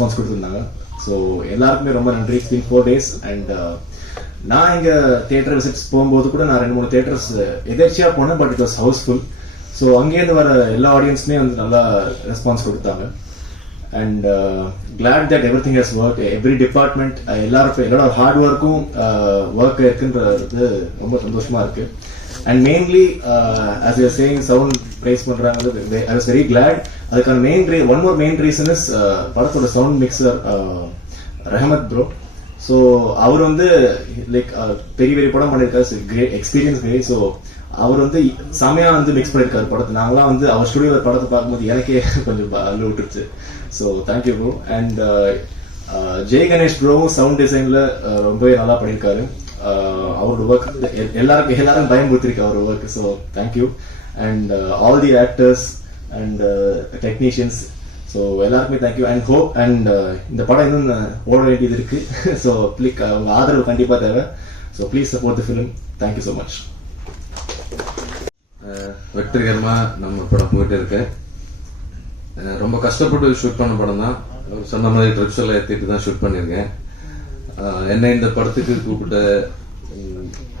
Response கொடுத்துருந்தாங்க. So எல்லாருக்குமே ரொம்ப நன்றி. இட்ஸ் பீன் 4 days அண்ட் நான் இங்கே தியேட்டர் விசிட்ஸ் போகும்போது கூட நான் 2-3 தியேட்டர்ஸ் எதர்ச்சியாக போனேன், but it was house full. So அங்கேருந்து வர எல்லா ஆடியன்ஸுமே வந்து நல்லா ரெஸ்பான்ஸ் கொடுத்தாங்க. And glad that everything has work. Every department எல்லாரோட ஹார்ட் ஒர்க்கும் ஒர்க் இருக்குன்றது ரொம்ப சந்தோஷமா இருக்கு. And mainly as you are saying sound praise பண்றாங்க, I was very glad. அதுக்கான one more main reason is படத்தோட sound mixer Rahmat bro. So அவர் வந்து லைக் பெரிய பெரிய படம் பண்ணியிருக்காரு, கிரேட் எக்ஸ்பீரியன்ஸ் கிரேட். ஸோ அவர் வந்து செமையா வந்து மிக்ஸ் பண்ணியிருக்காரு படத்தை. நாங்களாம் வந்து அவர் ஸ்டுடியோவில் படத்தை பார்க்கும்போது எனக்கே கொஞ்சம் அள்ளு விட்டுருச்சு. So thank you bro. And Jai Ganesh bro sound டிசைன்ல ரொம்பவே நல்லா பண்ணியிருக்காரு. அவரோட ஒர்க் எல்லாரும் பயன்படுத்திருக்கு அவர் work. So thank you. And all the actors and technicians, so எல்லாருக்குமே தேங்க்யூ. அண்ட் ஹோப் அண்ட் இந்த படம் இன்னும் ஓட வேண்டியது இருக்கு. ஸோ உங்க ஆதரவு கண்டிப்பா தேவை. So please support the film. Thank you so much. வெற்றிகரமா நம்ம படம் போயிட்டு இருக்கு. ரொம்ப கஷ்டப்பட்டு ஷூட் பண்ண படம் தான். சொன்ன மாதிரி ட்ரிப்ஸ் எல்லாம் ஏற்றிட்டு தான் ஷூட் பண்ணியிருக்கேன். என்ன இந்த படத்துக்கு கூப்பிட்ட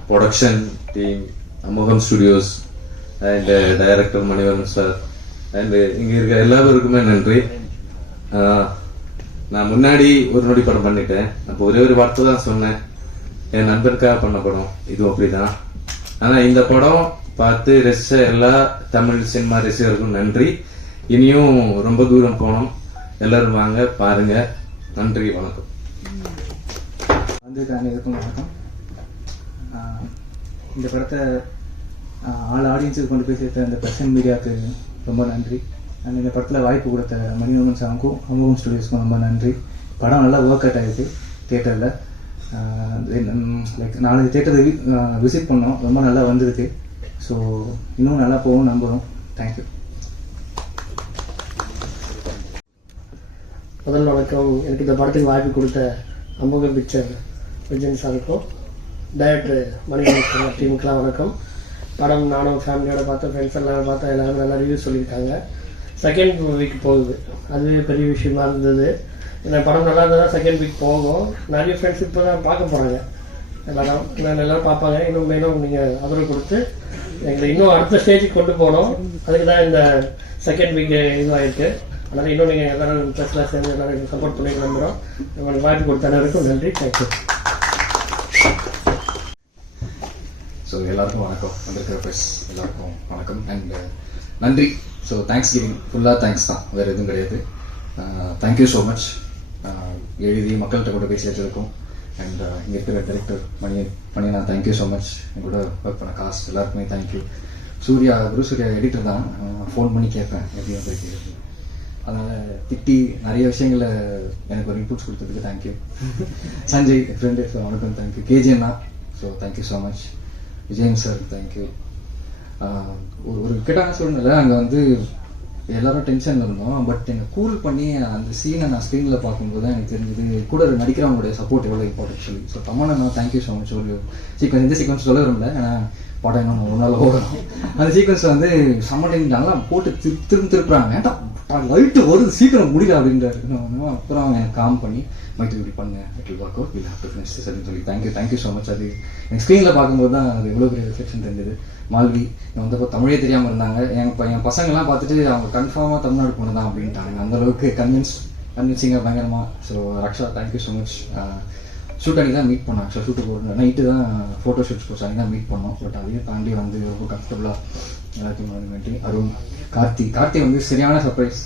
production team, Amogam Studios and director Manivaran sir and இங்க இருக்க எல்லாருக்குமே நன்றி. நான் முன்னாடி ஒரு நொடி படம் பண்ணிட்டேன். அப்போ ஒரே ஒரு வார்த்தை தான் சொன்னேன், என் நண்பருக்காக பண்ண படம், இதுவும் அப்படிதான். ஆனா இந்த படம் பார்த்து ரசிச்ச எல்லா தமிழ் சினிமா ரசிகர்களுக்கும் நன்றி. இனியும் ரொம்ப தூரம் போனோம். எல்லாரும் வாங்க பாருங்க. நன்றி, வணக்கம். அனைவருக்கும் வணக்கம். இந்த படத்தை ஆல் ஆடியன்ஸுக்கு கொண்டு போய் சேர்த்த அந்த பிரசன்ட் மீடியாவுக்கு ரொம்ப நன்றி. அண்ட் இந்த படத்தில் வாய்ப்பு கொடுத்த மணிவண்ணன் சாருக்கும் அமோகம் ஸ்டுடியோஸ்க்கும் ரொம்ப நன்றி. படம் நல்லா ஒர்க் அவுட் ஆகிருக்கு தியேட்டரில். லைக் 4 தியேட்டர் விசிட் பண்ணோம், ரொம்ப நல்லா வந்திருக்கு. ஸோ இன்னும் நல்லா போகும் நம்புகிறோம். தேங்க்யூ. முதல் வணக்கம். எனக்கு இந்த படத்துக்கு வாய்ப்பு கொடுத்த அமோகம் பிக்சர் விஜயன் சாருக்கும் டைரக்டர் மணிவண்ணன் டீமுக்கெலாம் வணக்கம். படம் நானும் ஃபேமிலியோட பார்த்தேன், ஃப்ரெண்ட்ஸ் எல்லாம் பார்த்தா எல்லாரும் நல்லா ரிவ்யூ சொல்லியிருக்காங்க. செகண்ட் வீக் போகுது, அதுவே பெரிய விஷயமா இருந்தது. இந்த படம் நல்லா இருந்தால் தான் செகண்ட் வீக் போகும். நிறைய ஃப்ரெண்ட்ஸ் இப்போ தான் பார்க்க போகிறாங்க. எல்லாரும் பார்ப்பாங்க. இன்னும் மேலும் நீங்கள் ஆதரவு கொடுத்து எங்களை இன்னும் அடுத்த ஸ்டேஜுக்கு கொண்டு போகணும். அதுக்கு தான் இந்த செகண்ட் வீக் இதுவாகிருக்கு. அதனால் இன்னும் நீங்கள் எல்லாரும் ப்ரெஸ்லாம் சேர்ந்து எல்லாரும் சப்போர்ட் பண்ணி நம்புகிறோம். உங்களுக்கு வாய்ப்பு கொடுத்த எல்லாருக்கும் நன்றி. தேங்க்யூ. ஸோ எல்லாருக்கும் வணக்கம். வந்திருக்கிற ப்ரெஸ் எல்லாருக்கும் வணக்கம் அண்ட் நன்றி. ஸோ தேங்க்ஸ் கிவிங் ஃபுல்லாக தேங்க்ஸ் தான், வேறு எதுவும் கிடையாது. Thank you so much. எழுதி மக்கள்கிட்ட கூட போய் சேர்த்ததுக்கும் அண்ட் இங்கே இருக்கிற டைரக்டர் மணியனா தேங்க்யூ ஸோ மச். என் கூட ஒர்க் பண்ண காஸ்ட் எல்லாருக்குமே தேங்க்யூ. குரு சூர்யா எடிட்டர் தான், ஃபோன் பண்ணி கேட்பேன் எப்படி வந்திருக்கு. அதனால் திட்டி நிறைய விஷயங்கள எனக்கு ஒரு இன்புட்ஸ் கொடுத்ததுக்கு தேங்க்யூ. சஞ்சய் ஃப்ரெண்டு, ஸோ அவனுக்கும் தேங்க்யூ. கேஜிஎன்னா, so thank you so much. Vijayan sir thank you. ஒரு கேட்டான சூழ்நிலை அங்கே வந்து எல்லாரும் டென்ஷனில் இருந்தோம். பட் என்னை கூல் பண்ணி அந்த சீனை நான் ஸ்க்ரீனில் பார்க்கும்போது தான் எனக்கு தெரிஞ்சது கூட நடிக்கிறவங்களுடைய சப்போர்ட் எவ்வளோ இம்பார்ட்டன்ட் சொல்லி. So Tamannaah thank you so much. ஒரு சீக்வன்ஸ், இந்த சீக்வன்ஸ் சொல்ல விரும்பல, ஏன்னா படம் இன்னும் ஒரு நாள் ஓடணும். அந்த சீக்வன்ஸ் வந்து செம்ம டைம் நல்லா போட்டு திருப்புறாங்க. ஏன்டா லைட்டு வருது, சீக்கிரம் முடியல அப்படின்றாரு. அப்புறம் அவங்க எனக்கு காம் பண்ணி மைத்து இப்படி பண்ண it work out, will have to finish this அப்படின்னு சொல்லி தேங்க்யூ ஸோ மச். அது எனக்கு ஸ்க்ரீனில் பார்க்கும்போது தான் அது எவ்வளோ பெரிய ரிஃப்ளெக்ஷன் தெரிஞ்சது. மால்வி வந்தப்போ தமிழே தெரியாமல் இருந்தாங்க. என் பசங்கள்லாம் பார்த்துட்டு அவங்க கன்ஃபார்மாக தமிழ்நாடு பொண்ணு தான் அப்படின்ட்டாங்க. அந்தளவுக்கு கன்வின்சிங்காக பயங்கரமாக. ஸோ ரக்ஷா தேங்க்யூ ஸோ மச். ஷூட் அன்றைக்கி தான் மீட் பண்ணோம். ஆக்சுவலாக ஷூட்டு போகிற நைட்டு தான் ஃபோட்டோ ஷூட்ஸ் போச்சு, அன்றைக்கி தான் மீட் பண்ணோம். பட் அதையும் தாண்டி வந்து ரொம்ப கம்ஃபர்டபுளாக எல்லாத்தையும் வேண்டி அருண் கார்த்தி வந்து சரியான சர்ப்ரைஸ்.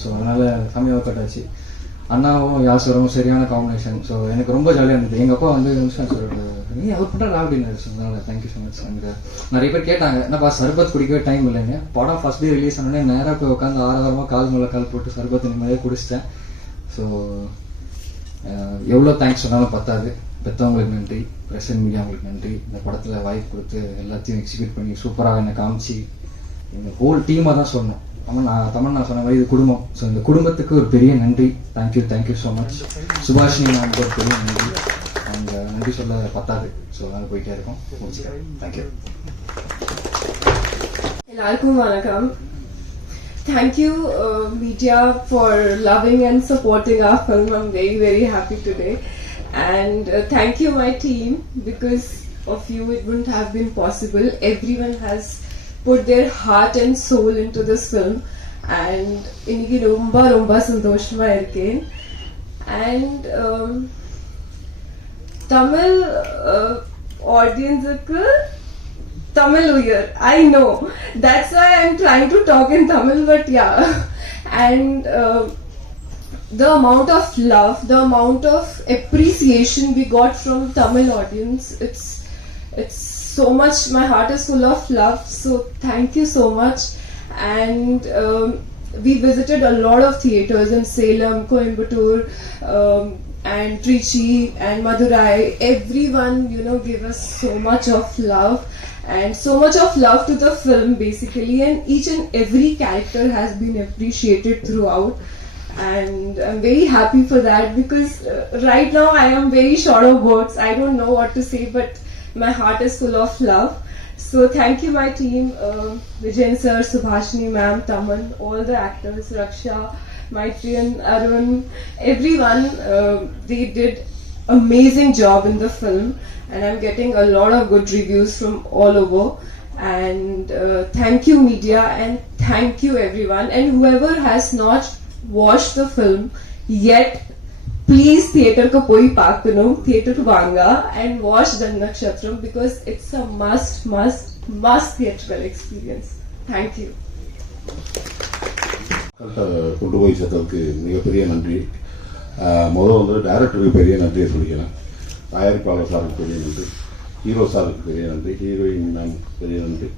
ஸோ அதனால் செம்மையாக ஒர்க் அவுட் ஆச்சு. அண்ணாவும் யாசரும் சரியான காம்பினேஷன். ஸோ எனக்கு ரொம்ப ஜாலியாக இருந்தது. எங்கள் அப்பா வந்து நீ அவர் பண்ணுறா அப்படின்னாரு. ஸோ அதனால் தேங்க்யூ ஸோ மச். அங்கே நிறைய பேர் கேட்டாங்க, என்னப்பா சர்பத் குடிக்கவே டைம் இல்லைங்க. படம் ஃபர்ஸ்ட் டே ரிலீஸ் ஆனோடனே நேராக போய் உட்காந்து 6 வாரமாக கால் மேலே கால் போட்டு சர்பத் நிம்மதியாக குடிச்சிட்டேன். ஸோ எவ்வளோ தேங்க்ஸ் சொன்னாலும் பத்தாது. பெற்றவங்களுக்கு நன்றி, பிரசன்ட் மீடியாவுங்களுக்கு நன்றி. இந்த படத்தில் வாய்ப்பு கொடுத்து எல்லாத்தையும் எக்ஸிக்யூட் பண்ணி சூப்பராக என்னை காமிச்சு எங்கள் ஹோல் டீமாக தான் சொன்னோம். தமிழ் நான் சொன்ன மாதிரி இது குடும்பம். ஸோ இந்த குடும்பத்துக்கு ஒரு பெரிய நன்றி. Thank you so much. சுபாஷினி மேம்க்கு ஒரு பெரிய நன்றி. அவங்க நன்றி சொல்ல பத்தாது. ஸோ அதனால் போயிட்டே இருக்கோம். முடிச்சுக்கிறேன். தேங்க்யூ. எல்லாருக்கும் வணக்கம். thank you, media, for loving and supporting our film. I'm very, very happy today. And thank you, my team, because of you it wouldn't have been possible. Everyone has put their heart and soul into this film. And iniki romba romba sandoshama irukken. And Tamil audience Tamil New Year. I know. That's why I'm trying to talk in Tamil, but yeah. And the amount of love, the amount of appreciation we got from Tamil audience, it's so much. My heart is full of love. So thank you so much. And we visited a lot of theaters in Salem, Coimbatore, and Trichy and Madurai. Everyone, gave us so much of love. And so much of love to the film basically, and each and every character has been appreciated throughout, and I'm very happy for that, because right now I am very short of words. I don't know what to say, but my heart is full of love. So thank you, my team, Vijayan sir, Subhashini ma'am, Taman, all the actors, Raksha, Maitriyan, Arun, everyone. They did amazing job in the film, and I'm getting a lot of good reviews from all over. And thank you, media, and thank you, everyone. And whoever has not watched the film yet, please theater ko poi paakano, theater ku vanga and watch Jannakshatram, because it's a must theatrical experience. Thank you. கொண்டு போய் சேர்த்ததுக்கு மிகப்பெரிய நன்றி. முதல் வந்து டைரக்டருக்கு பெரிய நன்றியை சொல்லிக்கிறேன், தயாரிப்பாளர் சாருக்கு பெரிய நன்றி, ஹீரோ சாருக்கு பெரிய நன்றி, ஹீரோயின் மேம் பெரிய நன்றி,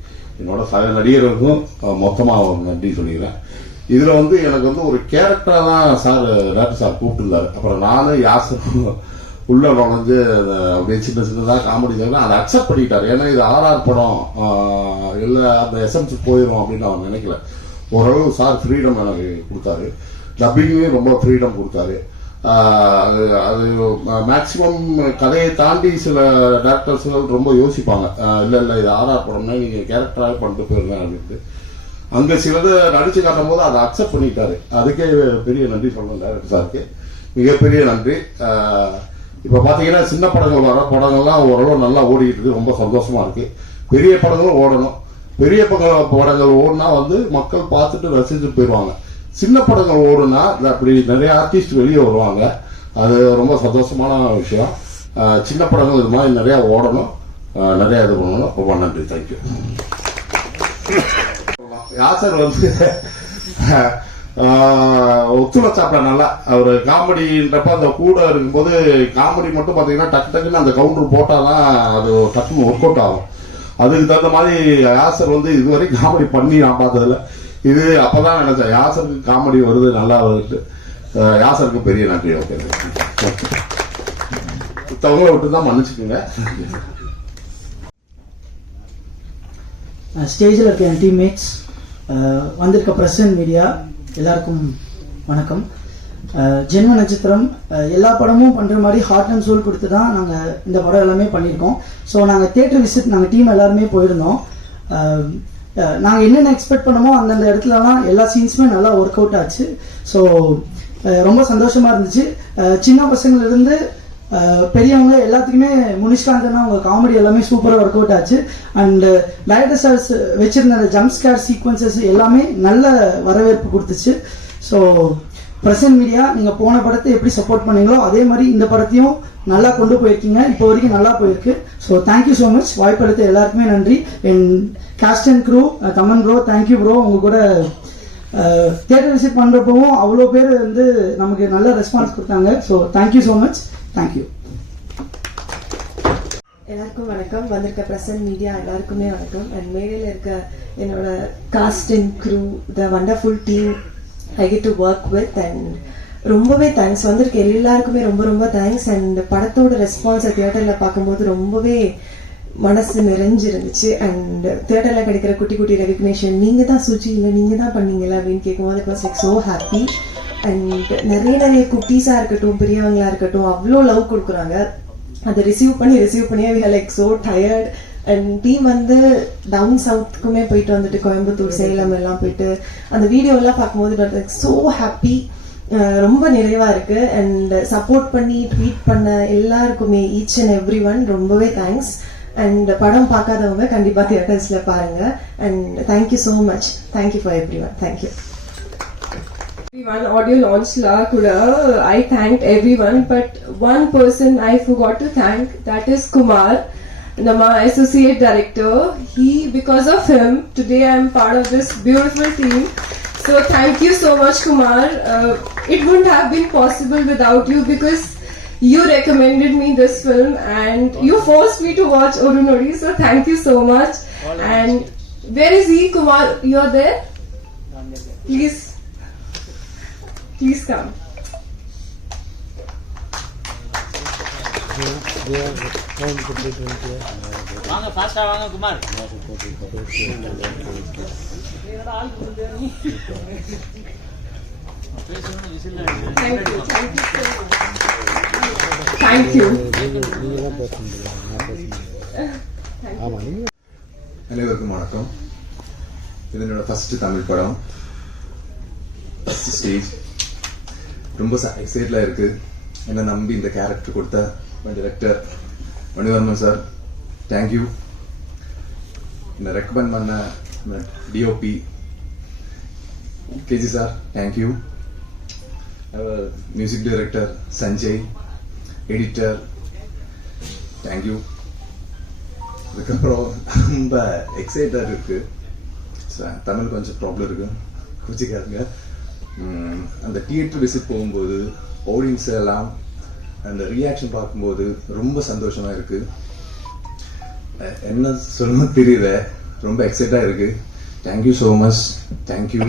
என்னோட சக நடிகர்களுக்கும் மொத்தமாக நன்றி சொல்லிக்கிறேன். இதில் வந்து எனக்கு வந்து ஒரு கேரக்டராக தான் டாக்டர் சார் கூப்பிட்டுருந்தாரு. அப்புறம் நானும் யாசரும் உள்ள நுழைஞ்சு அப்படியே சின்னதாக காமெடி செய்யலாம், அதை அக்செப்ட் பண்ணிக்கிட்டாரு. ஏன்னா இது ஆர்ஆர் படம் இல்லை, அந்த எசன்ஸ் போயிடும் அப்படின்னு அவர் நினைக்கல. ஓரளவு சார் ஃப்ரீடம் எனக்கு கொடுத்தாரு, டப்பிங்குமே ரொம்ப ஃப்ரீடம் கொடுத்தாரு. அது மேக்சிமம் கதையை தாண்டி சில டேரக்டர்ஸ்கள் ரொம்ப யோசிப்பாங்க, இல்லை இது ஆர்ஆர் படம்னா நீங்கள் கேரக்டராகவே பண்ணிட்டு போயிருங்க அப்படின்ட்டு. அங்கே சிலதை நடிச்சு காட்டும் போது அதை அக்செப்ட் பண்ணிட்டாரு. அதுக்கே பெரிய நன்றி சொல்லணும் டேரக்டர் சாருக்கு, மிகப்பெரிய நன்றி. இப்போ பார்த்தீங்கன்னா சின்ன படங்கள் வர படங்கள்லாம் ஓரளவு நல்லா ஓடிக்கிட்டு இருக்கு, ரொம்ப சந்தோஷமா இருக்கு. பெரிய படங்களும் ஓடணும். பெரிய படங்கள் ஓடுனா வந்து மக்கள் பார்த்துட்டு ரசிச்சுட்டு போயிடுவாங்க. சின்ன படங்கள் ஓடுனா அப்படி நிறைய ஆர்டிஸ்ட் வெளியே வருவாங்க, அது ரொம்ப சந்தோஷமான விஷயம். சின்ன படங்கள் இது மாதிரி நிறைய ஓடணும், நிறைய இது பண்ணணும். ரொம்ப நன்றி, தேங்க்யூ. யாசர் வந்து ஒத்துழைச்சாப்ல நல்லா. அவர் காமெடின்றப்ப அந்த கூட இருக்கும்போது காமெடி மட்டும் பார்த்தீங்கன்னா டக்கு டக்குன்னு அந்த கவுண்டர் போட்டாதான் அது டக்குன்னு ஒர்க் அவுட் ஆகும். அதுக்கு தகுந்த மாதிரி யாசர் வந்து இதுவரைக்கும் காமெடி பண்ணி நான் பார்த்ததில்ல. இது அப்பதான் நினைச்சேன் யாசருக்கு காமெடி வருது, நல்லா வருது. யாசருக்கு பெரிய நன்றி. ஓகே, மற்றவங்களை விட்டு தான் மன்னிச்சுக்குங்க. ஸ்டேஜில் இருக்க என் டீம்மேட்ஸ், வந்திருக்க பிரஸ் அண்ட் மீடியா எல்லாருக்கும் வணக்கம். ஜென்ம நட்சத்திரம் எல்லா படமும் பண்ணுற மாதிரி ஹார்ட் அண்ட் சோல் கொடுத்து தான் நாங்கள் இந்த படம் எல்லாமே பண்ணியிருக்கோம். ஸோ நாங்கள் தியேட்டர் விசிட் நாங்கள் டீம் எல்லாருமே போயிருந்தோம். நாங்கள் என்னென்ன எக்ஸ்பெக்ட் பண்ணமோ அந்தந்த இடத்துலலாம் எல்லா சீன்ஸுமே நல்லா ஒர்க் அவுட் ஆச்சு. ஸோ ரொம்ப சந்தோஷமாக இருந்துச்சு. சின்ன பசங்கள்லேருந்து பெரியவங்க எல்லாத்துக்குமே முனிஷ்காந்தனா அவங்க காமெடி எல்லாமே சூப்பராக ஒர்க் அவுட் ஆச்சு. அண்ட் டைரக்டர் சார்ஸ் வச்சிருந்த அந்த ஜம்ப் ஸ்கேர் சீக்வன்சஸ் எல்லாமே நல்ல வரவேற்பு கொடுத்துச்சு. ஸோ பிரசன்ட் மீடியா நீங்கள் போன படத்தை எப்படி சப்போர்ட் பண்ணீங்களோ அதே மாதிரி இந்த படத்தையும் நல்லா கொண்டு போயிருக்கீங்க, இப்போ வரைக்கும் நல்லா போயிருக்கு. So thank you so much. வாய்ப்பளித்த எல்லாருக்குமே நன்றி. என் cast and crew, Thaman bro, thank you bro. உங்க கூட தியேட்டர் விசிட் பண்ணுறப்பவும் அவ்வளோ பேர் வந்து நமக்கு நல்ல ரெஸ்பான்ஸ் கொடுத்தாங்க. So thank you so much. Thank you. எல்லாருக்கும் வணக்கம். வந்திருக்க பிரசன்ட் மீடியா எல்லாருக்குமே வணக்கம். அண்ட் மேடையில் இருக்க என்னோட cast and crew, the wonderful team I get to work with, and ரொம்பவே தேங்க்ஸ். வந்திருக்க எல்லாருக்குமே ரொம்ப ரொம்ப தேங்க்ஸ். அண்ட் படத்தோட ரெஸ்பான்ஸை தியேட்டரில் பார்க்கும்போது ரொம்பவே மனசு நிறைஞ்சிருந்துச்சு. அண்ட் தியேட்டரில் கிடைக்கிற குட்டி குட்டி ரெகக்னேஷன், நீங்கள் தான் சுச்சி இல்லை நீங்கள் தான் பண்ணீங்களா அப்படின்னு கேட்கும்போது it was like so happy. And நிறைய குட்டீஸாக இருக்கட்டும் பெரியவங்களா இருக்கட்டும் அவ்வளோ லவ் கொடுக்குறாங்க. அதை ரிசீவ் பண்ணி we are like so tired. And team வந்து டவுன் சவுத்துக்குமே போயிட்டு வந்துட்டு கோயம்புத்தூர் சேலம் எல்லாம் போயிட்டு அந்த வீடியோ எல்லாம் பார்க்கும்போது ஸோ ஹாப்பி, ரொம்ப நிறைவா இருக்கு. அண்ட் சப்போர்ட் பண்ணி ட்வீட் பண்ண எல்லாருக்குமே ஈச் அண்ட் எவ்ரி ஒன் ரொம்பவே தேங்க்ஸ். அண்ட் படம் பார்க்காதவங்க கண்டிப்பா தியேட்டர்ஸ்ல பாருங்க. And thank you so much. Thank you for every one. Thank you. One audio launch la kuda I thanked everyone, but one person I forgot to thank, that is Kumar, my associate director. Because of him today I am part of this beautiful team. So thank you so much, Kumar. It wouldn't have been possible without you, because you recommended me this film and you forced me to watch Orunodi. So thank you so much. And where is he? Kumar, you are there? Please come. வாங்க ஃபாஸ்டா வாங்க Kumar. Thank you. அனைவருக்கும் வணக்கம். இது என்னோட first Tamil படம், first stage. ரொம்ப எக்ஸைட்ல இருக்கு. என்னை நம்பி இந்த கேரக்டர் கொடுத்த டைரக்டர் மணிவர்மன் சார், தேங்க்யூ. என்னை ரெக்கமெண்ட் பண்ண DOP KG sir, thank you. Music director Sanjay, editor, thank you. அதுக்கப்புறம் ரொம்ப எக்ஸைட்டா இருக்கு. தமிழ் கொஞ்சம் ப்ராப்ளம் இருக்கு, குறிச்சிக்காருங்க. அந்த தியேட்டர் விசிட் போகும்போது ஆடியன்ஸ் எல்லாம் அந்த ரியாக்ஷன் பார்க்கும்போது ரொம்ப சந்தோஷமா இருக்கு. என்ன சொல்லணும் தெரியல, ரொம்ப எக்ஸைட்டா இருக்கு. Thank you so much. தேங்க்யூ.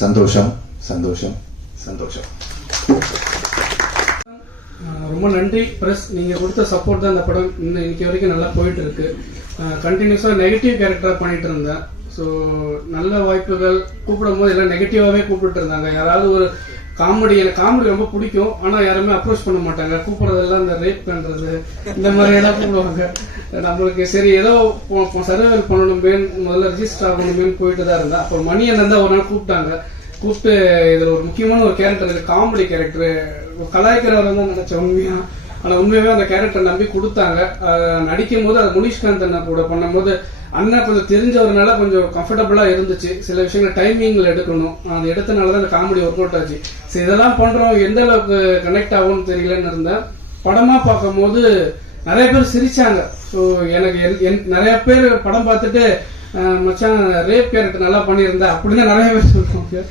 சந்தோஷம் சந்தோஷம் சந்தோஷம். ரொம்ப நன்றி பிரஸ். நீங்க கொடுத்த சப்போர்ட் தான் இந்த படம் இன்னைக்கு வரைக்கும் நல்லா போயிட்டு இருக்கு. கண்டினியூஸா நெகட்டிவ் கேரக்டரா பண்ணிட்டு இருந்தேன். ஸோ நல்ல வாய்ப்புகள் கூப்பிடும் போது எல்லாம் நெகட்டிவாவே கூப்பிட்டு இருந்தாங்க. யாராவது ஒரு காமெடி, எனக்கு காமெடி ரொம்ப பிடிக்கும், ஆனால் யாருமே அப்ரோச் பண்ண மாட்டாங்க. கூப்பிடுறதெல்லாம் இந்த ரேப் பண்றது இந்த மாதிரி எல்லாம் கூப்பிடுவாங்க. நம்மளுக்கு சரி ஏதோ சர்வைவல் பண்ணணுமே, முதல்ல ரிஜிஸ்டர் ஆகணுமேனு போயிட்டு தான் இருந்தேன். அப்புறம் மணி அண்ணன் தான் ஒரு நாள் கூப்பிட்டு இதில் ஒரு முக்கியமான ஒரு கேரக்டர் இருக்கு, காமெடி கேரக்டர், கலாய்க்கிறவரை தான் நினைச்சேன் உண்மையா. ஆனால் உண்மையாவே அந்த கேரக்டர் நம்பி கொடுத்தாங்க. நடிக்கும் போது அது முனிஷ்காந்த் அண்ணா கூட பண்ணும்போது அண்ணா கொஞ்சம் தெரிஞ்சவரனால கொஞ்சம் கம்ஃபர்டபுளா இருந்துச்சு. சில விஷயங்கள் டைமிங்ல எடுக்கணும், அது எடுத்தனாலதான் அந்த காமெடி ஒர்க் அவுட் ஆச்சு. சரி இதெல்லாம் பண்றோம், எந்த அளவுக்கு கனெக்ட் ஆகும்னு தெரியலன்னு இருந்தேன். படமா பார்க்கும் போது நிறைய பேர் சிரிச்சாங்க. ஸோ எனக்கு நிறைய பேர் படம் பார்த்துட்டு மச்சான் ரேப் கேரக்டர் நல்லா பண்ணியிருந்தா அப்படின்னு நிறைய பேர் சொல்லுவாங்க.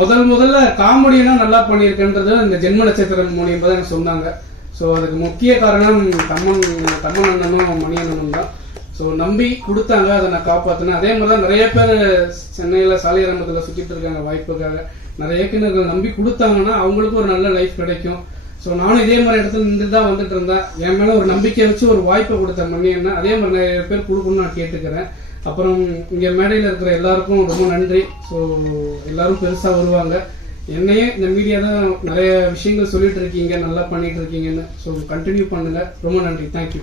முதல்ல காமெடினா நல்லா பண்ணியிருக்கேன்றது இந்த ஜென்ம நட்சத்திரம் மூலியமா தான் எனக்கு சொன்னாங்க. ஸோ அதுக்கு முக்கிய காரணம் தம்மன் அண்ணனும் மணி அண்ணனும் தான். ஸோ நம்பி கொடுத்தாங்க, அதை நான் காப்பாற்றினேன். அதே மாதிரி தான் நிறைய பேர் சென்னையில் சாலிகிராமத்தில் சுற்றிட்டு இருக்காங்க வாய்ப்புக்காக. நிறைய இயக்குநர்கள் நம்பி கொடுத்தாங்கன்னா அவங்களுக்கும் ஒரு நல்ல லைஃப் கிடைக்கும். ஸோ நானும் இதே மாதிரி இடத்துல நின்று தான் வந்துட்டு இருந்தேன். என் மேலே ஒரு நம்பிக்கை வச்சு ஒரு வாய்ப்பை கொடுத்த மணி என்ன அதே மாதிரி நிறைய பேர் கொடுக்கணும்னு நான் கேட்டுக்கிறேன். அப்புறம் இங்கே மேடையில் இருக்கிற எல்லாருக்கும் ரொம்ப நன்றி. ஸோ எல்லாரும் பெருசாக வருவாங்க. என்னையே இந்த மீடியா தான் நிறைய விஷயங்கள் சொல்லிட்டு இருக்கீங்க, நல்லா பண்ணிட்டு இருக்கீங்கன்னு. ஸோ கண்டினியூ பண்ணுங்க. ரொம்ப நன்றி. தேங்க்யூ.